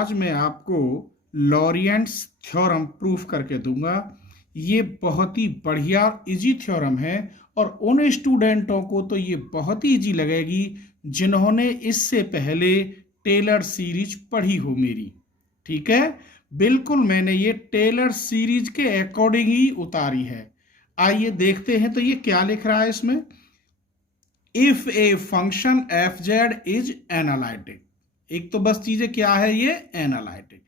आज मैं आपको लॉरिएंट्स थ्योरम प्रूफ करके दूंगा। ये बहुत ही बढ़िया इजी थ्योरम है और उन स्टूडेंटों को तो ये बहुत ही इजी लगेगी जिन्होंने इससे पहले टेलर सीरीज पढ़ी हो मेरी। ठीक है, बिल्कुल मैंने ये टेलर सीरीज के अकॉर्डिंग ही उतारी है। आइए देखते हैं तो ये क्या लिख रहा है इसमें। If a function F Z is analytic, एक तो बस चीजें क्या है ये analytic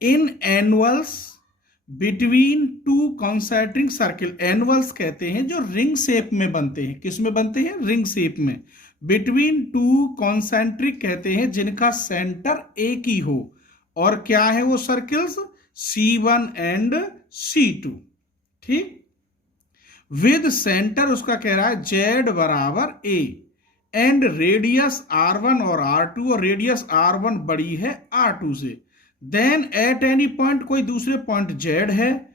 in annulus between two concentric circle. Annulus कहते हैं जो रिंग शेप में बनते हैं। किस में बनते हैं? रिंग शेप में। बिटवीन टू कॉन्सेंट्रिक कहते हैं जिनका सेंटर एक ही हो। और क्या है वो सर्किल्स? C1 and C2। ठीक, विद सेंटर उसका कह रहा है Z बराबर A एंड रेडियस R1 और R2, और रेडियस R1 बड़ी है R2 से। देन एट एनी पॉइंट, कोई दूसरे पॉइंट Z है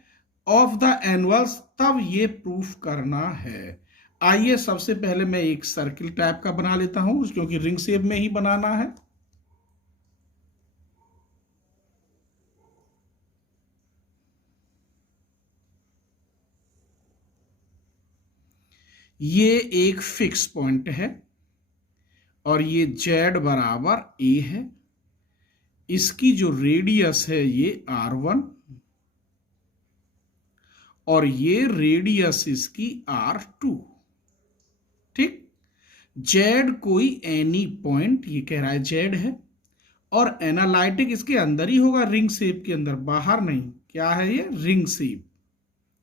ऑफ द एनुअल्स, तब ये प्रूफ करना है। आइए सबसे पहले मैं एक सर्किल टाइप का बना लेता हूं क्योंकि रिंग शेप में ही बनाना है। ये एक फिक्स पॉइंट है और ये Z बराबर A है। इसकी जो रेडियस है ये R1 और ये रेडियस इसकी R2। ठीक, Z कोई एनी पॉइंट, ये कह रहा है Z है, और एनालिटिक इसके अंदर ही होगा, रिंग शेप के अंदर, बाहर नहीं। क्या है ये? Ring shape.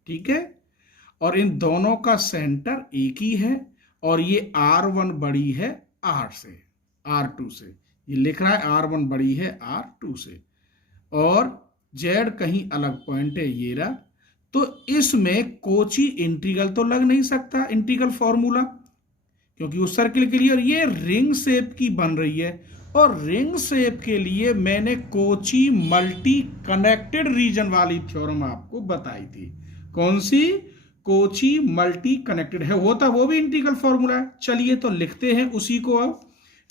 ठीक है, और इन दोनों का सेंटर एक ही है और ये R1 बड़ी है R से, R2 से। ये लिख रहा है R1 बड़ी है R2 से और Z कहीं अलग पॉइंट है, ये रहा। तो इसमें कोची इंटीग्रल तो लग नहीं सकता, इंटीग्रल फॉर्मूला, क्योंकि उस सर्किल के लिए, और ये रिंग शेप की बन रही है। और रिंग शेप के लिए मैंने कोची मल्टी कनेक्टेड रीजन वाली थ्योरम आपको बताई थी। कौन सी? कोची मल्टी कनेक्टेड है, होता वो भी इंटीग्रल फॉर्मूला है। चलिए तो लिखते हैं उसी को। अब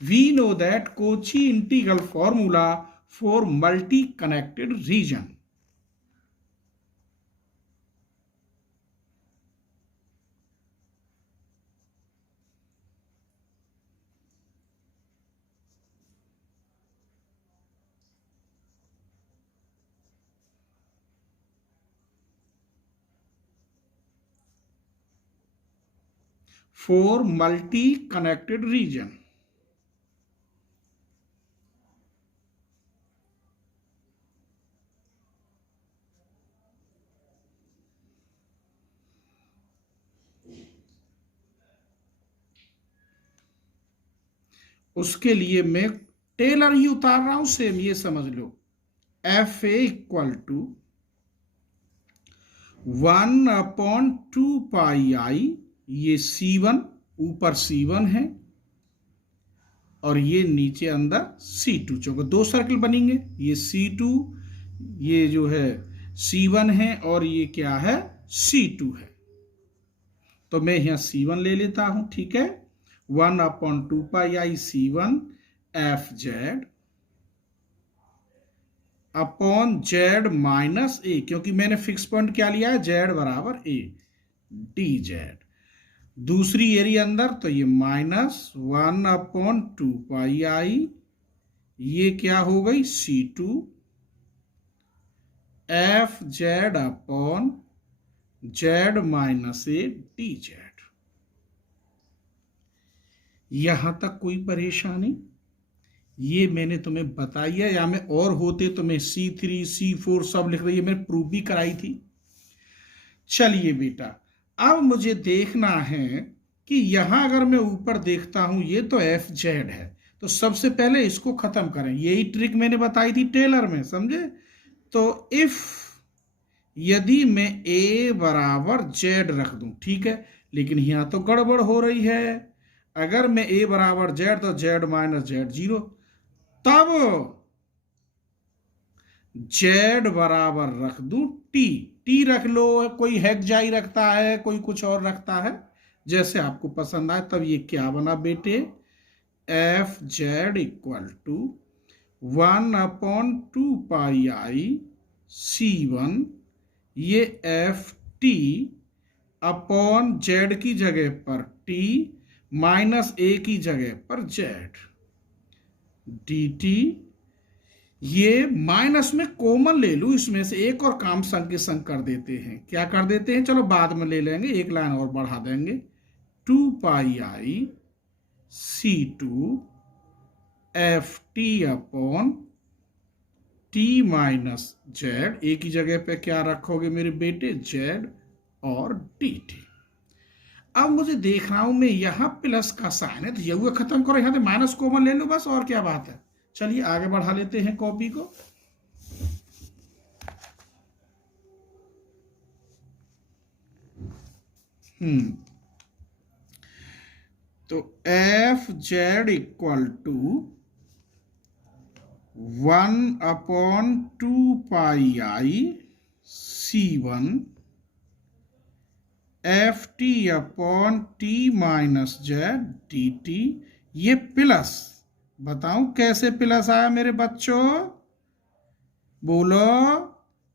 we know that Cauchy integral formula for multi connected region. For multi connected region, उसके लिए मैं टेलर ही उतार रहा हूं, सेम ये समझ लो। F A equal to 1/2πi, ये C1, ऊपर C1 है और ये नीचे अंदर C2। चौको दो सर्किल बनेंगे, ये C2, ये जो है C1 है और ये क्या है? C2 है। तो मैं यहां C1 ले लेता हूं। ठीक है, 1/2πi C1 FZ upon Z minus A, क्योंकि मैंने फिक्स पॉइंट क्या लिया है? Z बराबर A dZ। दूसरी एरिया अंदर तो ये -1/2πi, ये क्या हो गई? C2 FZ upon Z minus A dZ। यहां तक कोई परेशानी? ये मैंने तुम्हें बताई है, या में और होते तो मैं C3 C4 सब लिख रही है, मैंने प्रूफ भी कराई थी। चलिए बेटा, अब मुझे देखना है कि यहां अगर मैं ऊपर देखता हूं, ये तो FZ है, तो सबसे पहले इसको खत्म करें। यही ट्रिक मैंने बताई थी टेलर में, समझे? तो इफ, यदि मैं A बराबर Z रख दूं, ठीक है, लेकिन यहां तो गड़बड़ हो रही है। अगर मैं A बराबर Z तो Z माइनस Z 0, तब Z बराबर रख दूं T रख लो, कोई हेक्साई रखता है, कोई कुछ और रखता है, जैसे आपको पसंद आए। तब ये क्या बना बेटे? FZ equal to 1/2 pi i C1, ये FT अपॉन जेड की जगह पर T माइनस A की जगह पर Z dt। ये माइनस में कॉमन ले लूं, इसमें से एक और काम संग के संग कर देते हैं। क्या कर देते हैं, चलो बाद में ले लेंगे, एक लाइन और बढ़ा देंगे। 2 पाई i C2 FT upon T minus Z, ए की जगह पे क्या रखोगे मेरे बेटे, Z और dt। अब मुझे देख रहा हूं मैं यहां प्लस का साइन है, तो ये हुआ खत्म करो, यहां से माइनस कॉमन ले लो बस, और क्या बात है। चलिए आगे बढ़ा लेते हैं कॉपी को। तो FZ equal to 1/2 pi i C1 FT upon T minus Z dt। ये प्लस, बताऊं कैसे प्लस आया मेरे बच्चों, बोलो।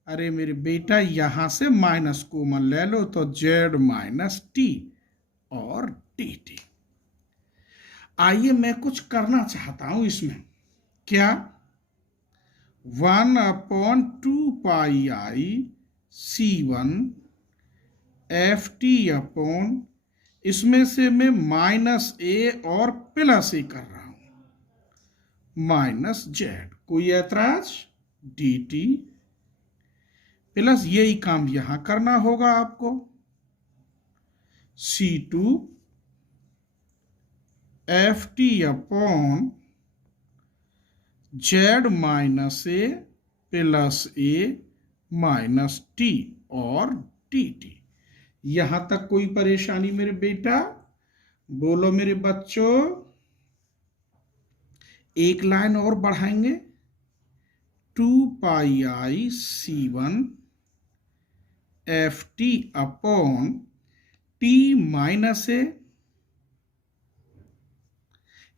अरे मेरे बेटा यहां से माइनस कॉमन ले लो, तो Z माइनस T और dt। आइए मैं कुछ करना चाहता हूं इसमें, क्या, 1/2 pi i C1 FT upon, इसमें से मैं माइनस A और प्लस A कर रहा हूं, माइनस Z, कोई ऐतराज, dt प्लस यही काम यहां करना होगा आपको। C2 FT upon Z minus A plus A minus T और dt। यहां तक कोई परेशानी मेरे बेटा, बोलो मेरे बच्चों। एक लाइन और बढ़ाएंगे, 2 पाई i C1 FT upon T minus A,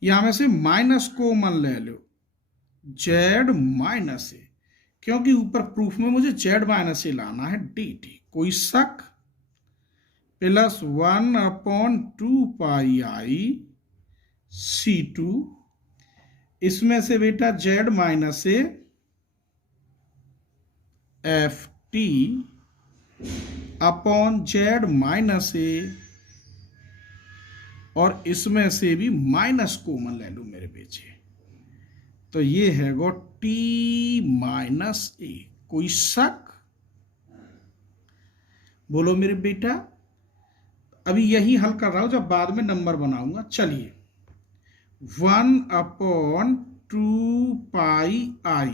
यहां में से माइनस कॉमन ले लो, Z माइनस A, क्योंकि ऊपर प्रूफ में मुझे Z माइनस A लाना है, dt। कोई शक, प्लस 1/2 पाई i C2, इसमें से बेटा Z minus A FT upon Z minus A, और इसमें से भी माइनस कॉमन ले लूं मेरे बेटे, तो ये है गो T माइनस A। कोई शक, बोलो मेरे बेटा। अभी यही हल कर रहा हूं, जब बाद में नंबर बनाऊंगा। चलिए 1/2 पाई i,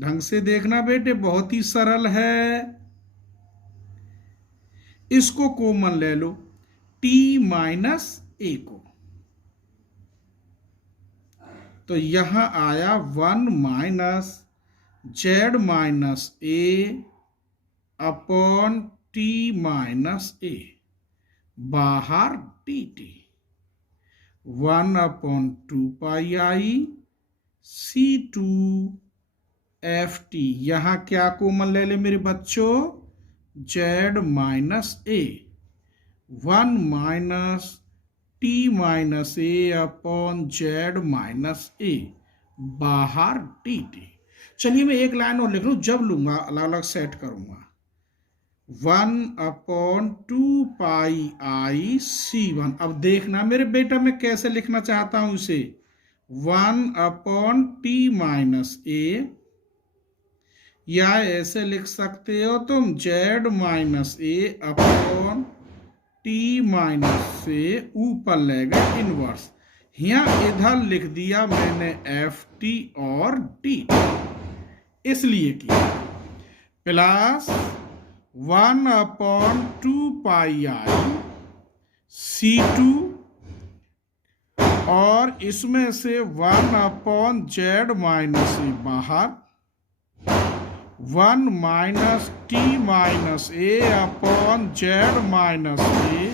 ढंग से देखना बेटे, बहुत ही सरल है। इसको कॉमन ले लो, T माइनस A को, तो यहां आया 1 minus Z minus A upon T minus A, बाहर dt। 1/2 pi i C2 FT, यहां क्या कॉमन ले ले मेरे बच्चों, Z minus A, 1 minus T minus A upon Z minus A, बाहर dt। चलिए मैं एक लाइन और लिख लूं, जब लूंगा अलग अलग सेट करूंगा। 1/2 पाई i C1, अब देखना मेरे बेटा मैं कैसे लिखना चाहता हूं इसे, 1/T माइनस A, या ऐसे लिख सकते हो तुम Z minus A upon T minus A, ऊपर ले गए इनवर्स, यहाँ इधर लिख दिया मैंने FT और T, इसलिए किया, प्लस 1/2 पाई i C2, और इसमें से 1/Z माइनस A बाहर, 1 minus T minus A upon Z minus A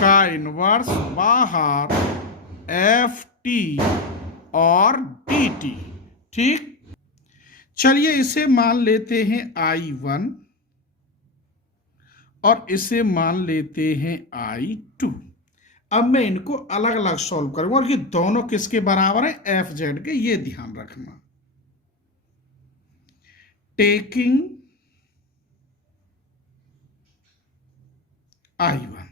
का इनवर्स बाहर, FT और dt। ठीक, चलिए इसे मान लेते हैं I1 और इसे मान लेते हैं I2। अब मैं इनको अलग अलग सॉल्व करूंगा और ये दोनों किसके बराबर है, एफ जेड के, ये ध्यान रखना। टेकिंग I1,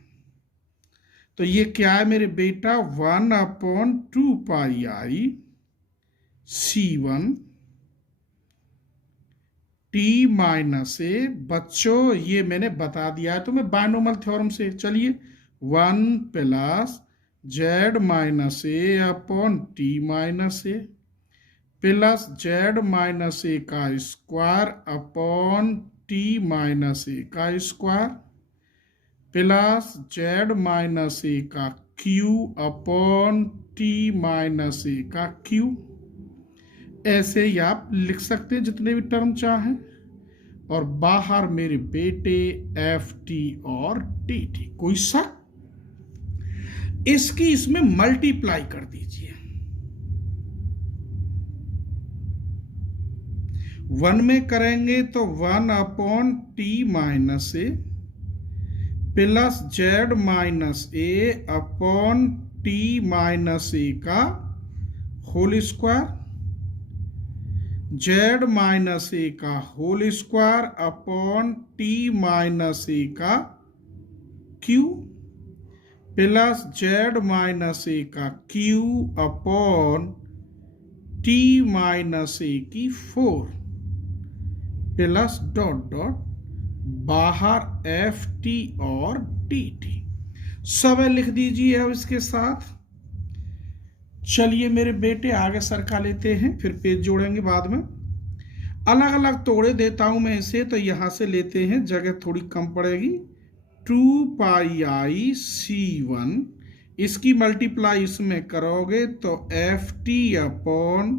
तो ये क्या है मेरे बेटा, 1/2 C1 t माइनस ए। बच्चों ये मैंने बता दिया है तुम्हें बायनोमल थ्योरम से। चलिए 1 plus Z minus A upon T minus A plus Z minus A का square upon T minus A का square plus Z minus A का Q upon T minus A का क्यू। ऐसे ही आप लिख सकते हैं जितने भी टर्म चाहें, और बाहर मेरे बेटे एफ टी और टी टी। कोई शक? इसकी इसमें मल्टीप्लाई कर दीजिए। 1 में करेंगे तो 1/t minus A plus Z minus A upon T minus A का whole square, Z minus A का whole square upon T minus A का Q plus Z minus A का Q upon T minus A की 4 plus dot dot बाहर F T और T T. सब लिख दीजिए अब इसके साथ। चलिए मेरे बेटे आगे सरका लेते हैं, फिर पेज जोड़ेंगे बाद में। अलग अलग तोड़े देता हूं मैं इसे, तो यहां से लेते हैं, जगह थोड़ी कम पड़ेगी। 2πi C1, इसकी मल्टीप्लाई इसमें करोगे तो F T upon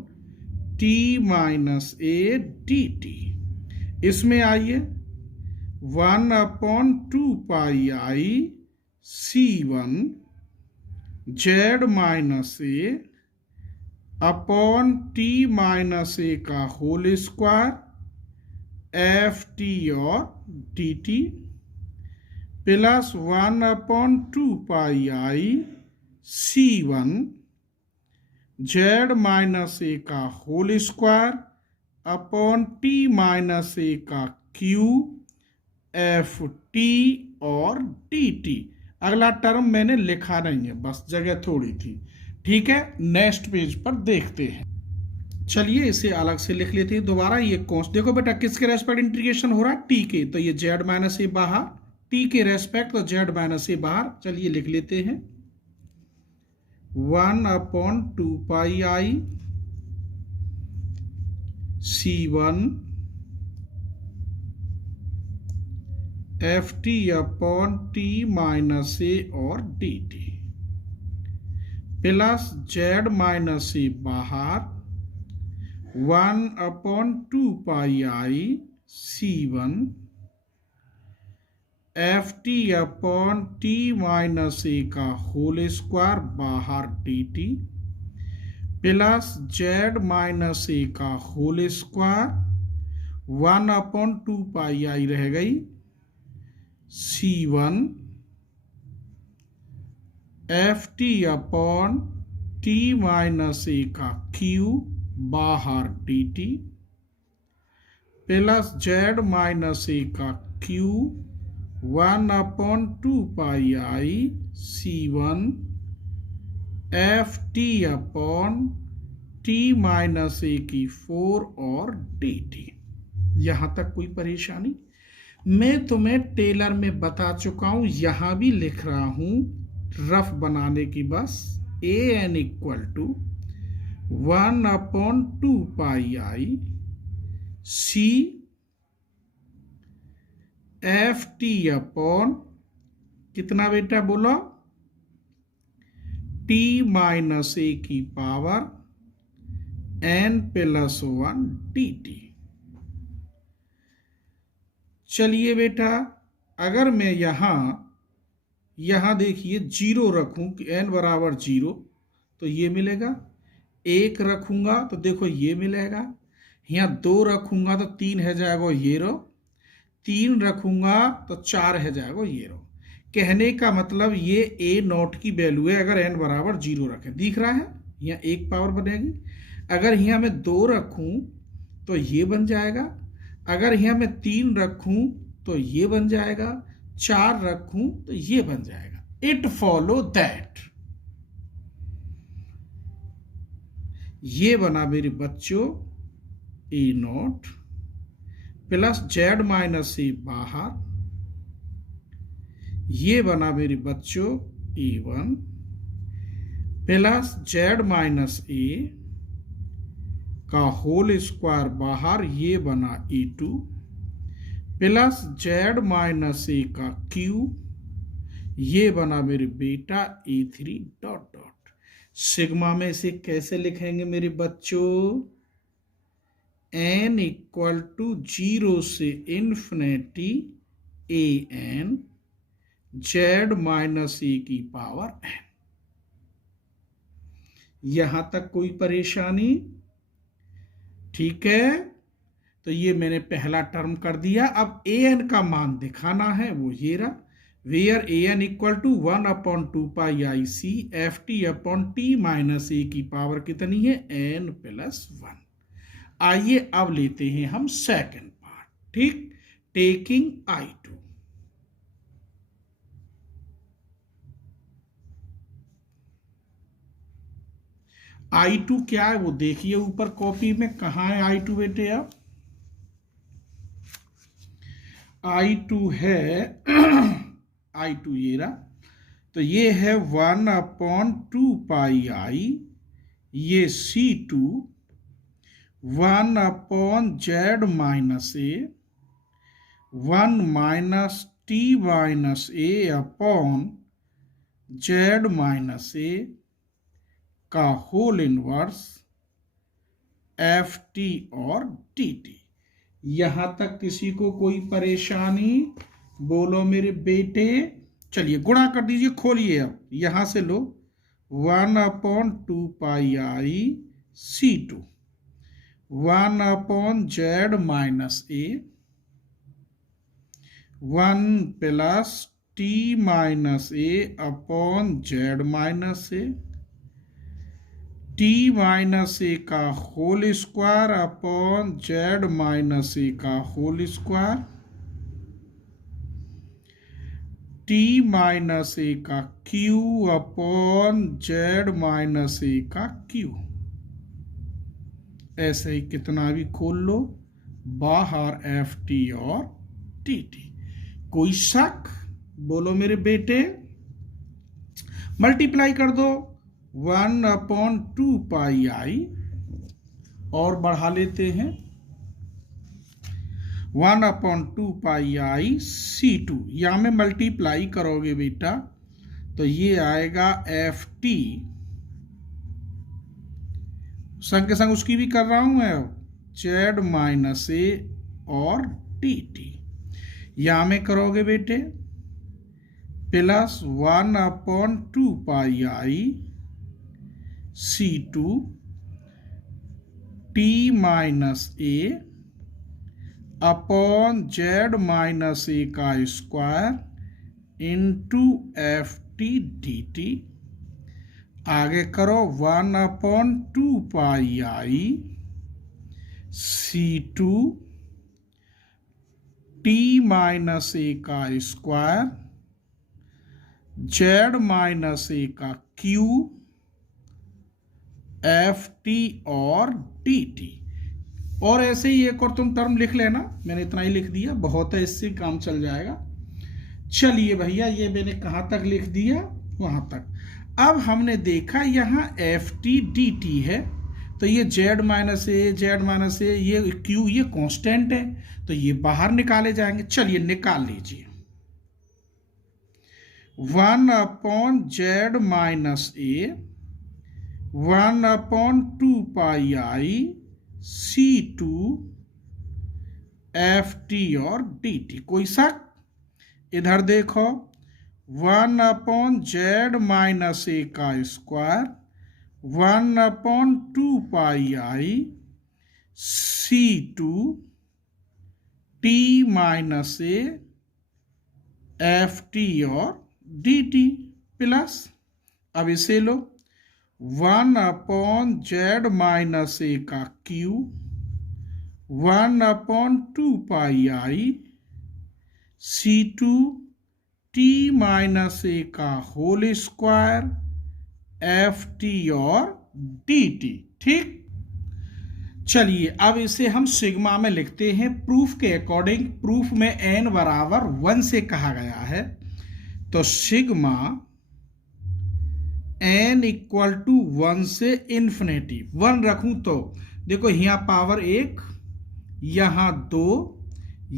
T minus A D T. इसमें आइए 1/2πi C1 Z minus A upon T minus A का होल स्क्वायर एफ टी और D T plus 1/2πi C1 Z minus A का whole square upon T minus A का Q F T और D T. अगला term मैंने लिखा नहीं है, बस जगह थोड़ी थी। ठीक है, नेक्स्ट पेज पर देखते हैं। चलिए इसे अलग से लिख लेते हैं दोबारा। ये कौन, देखो बेटा किसके रेस्पेक्ट इंटीग्रेशन हो रहा है, टी के, तो ये जेड माइनस ए बाहर, टी के रेस्पेक्ट तो जेड माइनस ए बाहर। चलिए लिख लेते हैं 1/2πi C1 F T upon T minus A और D T plus Z minus A बाहर 1/2πi C1 F T upon T minus A का होल स्क्वायर बाहर D T plus Z minus A का होल स्क्वायर 1/2πi रह गई C1 F T upon T minus A का Q बाहर D T plus Z minus A का Q 1/2πi C1 F T upon T minus A की 4 और D T. यहां तक कोई परेशानी? मैं तुम्हें टेलर में बता चुका हूं, यहां भी लिख रहा हूं रफ बनाने की, बस an equal to 1/2πi C F T upon कितना बेटा बोलो, टी माइनस ए की power n plus 1 D T. चलिए बेटा अगर मैं यहां देखिए 0 रखूं कि n बराबर 0, तो ये मिलेगा 1 रखूंगा तो देखो ये मिलेगा, यहाँ 2 रखूंगा तो 3 है जाएगा ये रो, 3 रखूंगा तो 4 है जाएगा ये रो। कहने का मतलब ये ए नॉट की वैल्यू है अगर n बराबर 0 रखें, दिख रहा है, यहाँ 1 पावर बनेगी। अगर यहाँ मैं 2 रखूं तो ये बन जाएगा, अगर यहाँ मैं 3 रखूं तो ये बन जाएगा, 4 रखूं तो ये बन जाएगा। इट फॉलो दैट, ये बना मेरे बच्चों ए not plus Z minus A बाहर, ये बना मेरे बच्चों E1 plus Z minus A का होल स्क्वायर बाहर, ये बना E2 plus Z minus A का क्यू, ये बना मेरे बेटा E3 डॉट डॉट। सिग्मा में इसे कैसे लिखेंगे मेरे बच्चों? n इक्वल टू 0 से infinity an Z minus A की पावर n। यहां तक कोई परेशानी? ठीक है, तो ये मैंने पहला टर्म कर दिया। अब an का मान दिखाना है, वो ये रहा, where an equal to 1/2πic ft/t minus A की पावर कितनी है? n plus 1। आइए अब लेते हैं हम सेकंड पार्ट, ठीक, टेकिंग I2। I2 क्या है वो देखिए ऊपर कॉपी में, कहाँ है I2 बेटे? अब I2 है I2 ये रहा, तो ये है 1/2πi, ये C2 1/z minus A 1 minus t minus A upon z minus A का होल इनवर्स ft और dt। यहां तक किसी को कोई परेशानी? बोलो मेरे बेटे। चलिए गुणा कर दीजिए, खोलिए, अब यहां से लो 1/2πi C2 1/z minus A 1 plus t minus A upon z minus A, t minus A का whole square upon z minus A का whole square, t minus A का q upon z minus A का q। ऐसे ही कितना भी खोल लो, बाहर ft और dt। कोई शक? बोलो मेरे बेटे। मल्टीप्लाई कर दो 1/2πi और बढ़ा लेते हैं 1/2πi C2, यहां में मल्टीप्लाई करोगे बेटा तो ये आएगा ft, संग के संग उसकी भी कर रहा हूं मैं, z माइनस ए और dt। यहां में करोगे बेटे plus 1/2πi C2 t minus A upon z minus A का स्क्वायर इंटू ft dt। आगे करो 1/2πi C2 t minus A का स्क्वायर z माइनस ए का क्यू ft और dt। और ऐसे ही एक और तुम टर्म लिख लेना, मैंने इतना ही लिख दिया, बहुत है, इससे काम चल जाएगा। चलिए भैया, ये मैंने कहाँ तक लिख दिया? वहां तक। अब हमने देखा यहाँ ft dt है, तो ये z माइनस ए ये q ये कांस्टेंट है, तो ये बाहर निकाले जाएंगे। चलिए निकाल लीजिए 1/z माइनस ए 1/2πi C2 ft और dt। कोई शक? इधर देखो 1/z माइनस ए का स्क्वायर 1/2 C2 t माइनस ए FT और DT प्लस, अब इसे लो 1/z माइनस ए का Q 1/2 C2 t minus A का होल स्क्वायर FT और DT। ठीक, चलिए अब इसे हम सिग्मा में लिखते हैं। प्रूफ के अकॉर्डिंग, प्रूफ में n बराबर 1 से कहा गया है, तो सिग्मा n इक्वल टू 1 से इन्फिनिटी 1 रखूं तो देखो यहाँ पावर 1, यहाँ 2,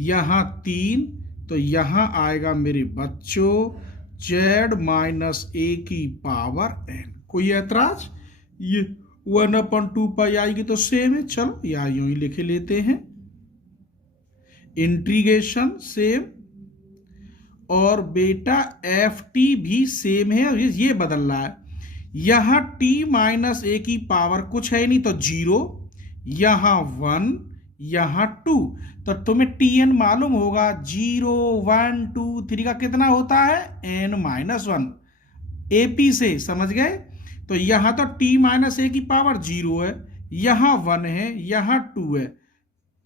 यहाँ 3, तो यहाँ आएगा मेरे बच्चों z माइनस ए की पावर n। कोई ऐतराज? ये 1/2 आएगी तो सेम है, चलो या यूं ही लिख लेते हैं, इंटीग्रेशन सेम, और बेटा FT भी सेम है, ये बदल रहा है। यहां t माइनस ए की पावर कुछ है नहीं तो 0, यहां 1, यहां 2, तो तुम्हें Tn मालूम होगा 0, 1, 2, 3 का कितना होता है n-1 AP से, समझ गए? तो यहां तो t माइनस ए की पावर 0 है, यहां 1 है, यहां 2 है,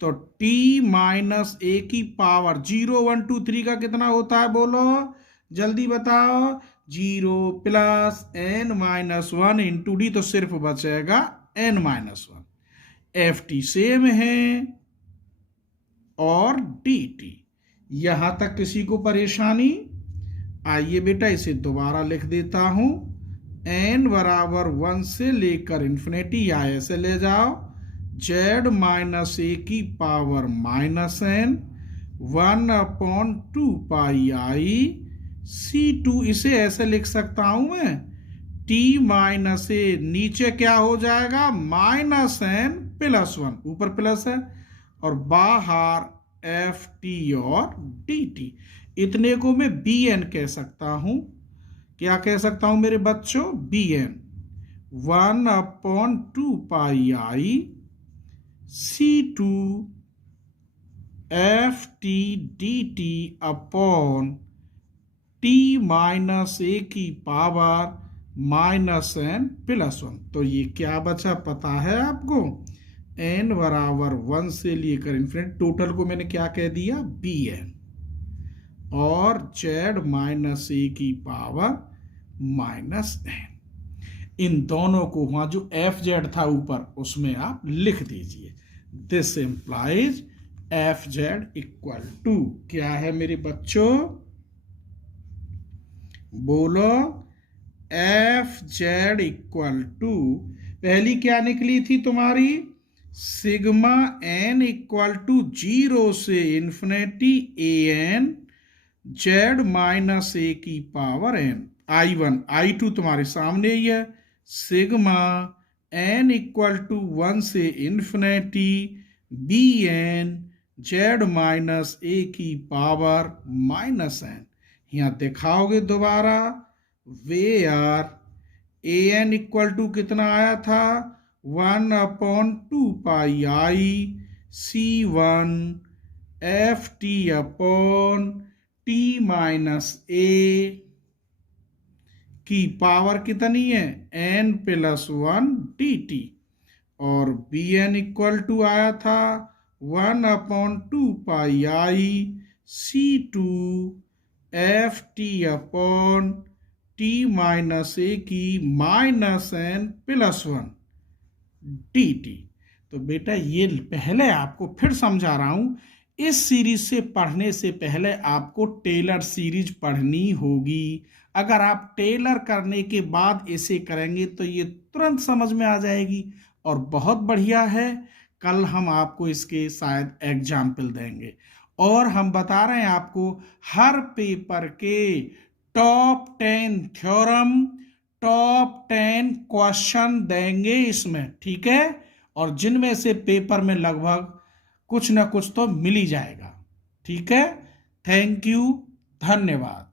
तो t माइनस ए की पावर 0, 1, 2, 3 का कितना होता है बोलो जल्दी बताओ? 0 प्लस n-1 इंटू डी, तो सिर्फ बचेगा n-1। FT सेम है और DT। यहां तक किसी को परेशानी? आइए बेटा इसे दोबारा लिख देता हूं, n बराबर 1 से लेकर इन्फिनिटी, या ऐसे ले जाओ z माइनस ए की पावर माइनस n 1/2 C2, इसे ऐसे लिख सकता हूं मैं, t माइनस ए, नीचे क्या हो जाएगा -n + 1, ऊपर प्लस है, और बाहर FT और DT। इतने को मैं BN कह सकता हूं। क्या कह सकता हूं मेरे बच्चों? BN 1/2 C2 FT DT upon t minus A की पावर -n + 1। तो ये क्या बचा पता है आपको? n बराबर 1 से लेकर इन्फिनिटी, टोटल को मैंने क्या कह दिया? BN, और z माइनस ए की पावर -n। इन दोनों को वहां जो FZ था ऊपर उसमें आप लिख दीजिए। This implies FZ equal to क्या है मेरे बच्चों? बोलो FZ इक्वल टू, पहली क्या निकली थी तुम्हारी? सिग्मा n इक्वल टू 0 से infinity AN z minus A की पावर n। I1 I2 तुम्हारे सामने ही है, सिग्मा n इक्वल टू 1 से infinity BN z minus A की पावर -n। यहाँ दिखाओगे दोबारा, वेयर AN इक्वल टू कितना आया था? 1/2 C1 FT upon t minus A की पावर कितनी है? n + 1 DT, और BN इक्वल टू आया था 1/2 C2 FT upon t minus A की -n + 1 DT। तो बेटा ये पहले आपको फिर समझा रहा हूं, इस सीरीज से पढ़ने से पहले आपको टेलर सीरीज पढ़नी होगी। अगर आप टेलर करने के बाद इसे करेंगे तो ये तुरंत समझ में आ जाएगी, और बहुत बढ़िया है। कल हम आपको इसके शायद एग्जाम्पल देंगे, और हम बता रहे हैं आपको हर पेपर के टॉप 10 थ्योरम, टॉप 10 क्वेश्चन देंगे इसमें, ठीक है? और जिनमें से पेपर में लगभग कुछ ना कुछ तो मिल ही जाएगा, ठीक है? थैंक यू, धन्यवाद।